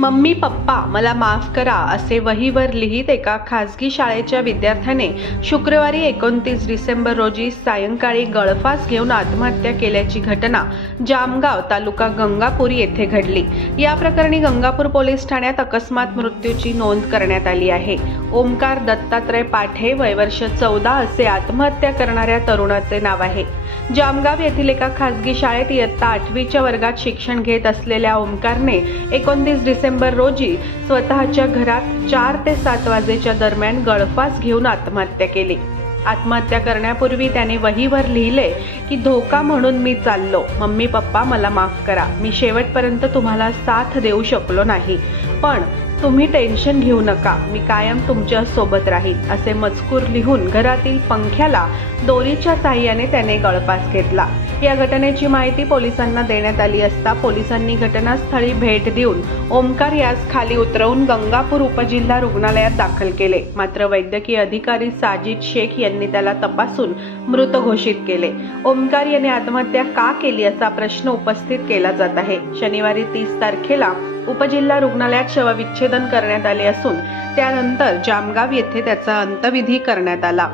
Mummy papa मला माफ करा असे वहीवर लिहित एका खासगी शाळेच्या विद्यार्थ्याने शुक्रवारी एकोणतीस डिसेंबर रोजी सायंकाळी गळफास घेऊन आत्महत्या केल्याची घटना जामगाव तालुका गंगापूर येथे घडली. या प्रकरणी गंगापूर पोलीस ठाण्यात अकस्मात मृत्यूची नोंद करण्यात आली आहे. ओमकार दत्तात्रय पाठे वयवर्ष चौदा असे आत्महत्या करणाऱ्या तरुणाचे नाव आहे. जामगाव येथील एका खासगी शाळेत इयत्ता आठवीच्या वर्गात शिक्षण घेत असलेल्या ओमकारने एकोणतीस डिसेंबर रोजी स्वतःच्या घरात चार ते सात वाजेच्या दरम्यान गळफास घेऊन आत्महत्या केली. आत्महत्या करण्यापूर्वी त्याने वहीवर लिहिले की धोका म्हणून मी चाललो. मम्मी पप्पा मला माफ करा. मी शेवटपर्यंत तुम्हाला साथ देऊ शकलो नाही. पण तुम्ही टेन्शन घेऊ नका. मी कायम तुमच्यासोबत राहील असे मजकूर लिहून घरातील पंख्याला दोरीच्या साह्याने त्याने गळपास घेतला. या घटनेची माहिती पोलिसांना देण्यात आली असता पोलिसांनी घटनास्थळी भेट देऊन ओमकार यास खाली उतरवून गंगापूर उपजिल्हा रुग्णालयात दाखल केले. मात्र वैद्यकीय अधिकारी साजिद शेख यांनी त्याला तपासून मृत घोषित केले. ओमकार याने आत्महत्या का केली असा प्रश्न उपस्थित केला जात आहे. शनिवारी तीस तारखेला उपजिल्हा रुग्णालयात शवविच्छेदन करण्यात आले असून त्यानंतर जामगाव येथे त्याचा अंतविधी करण्यात आला.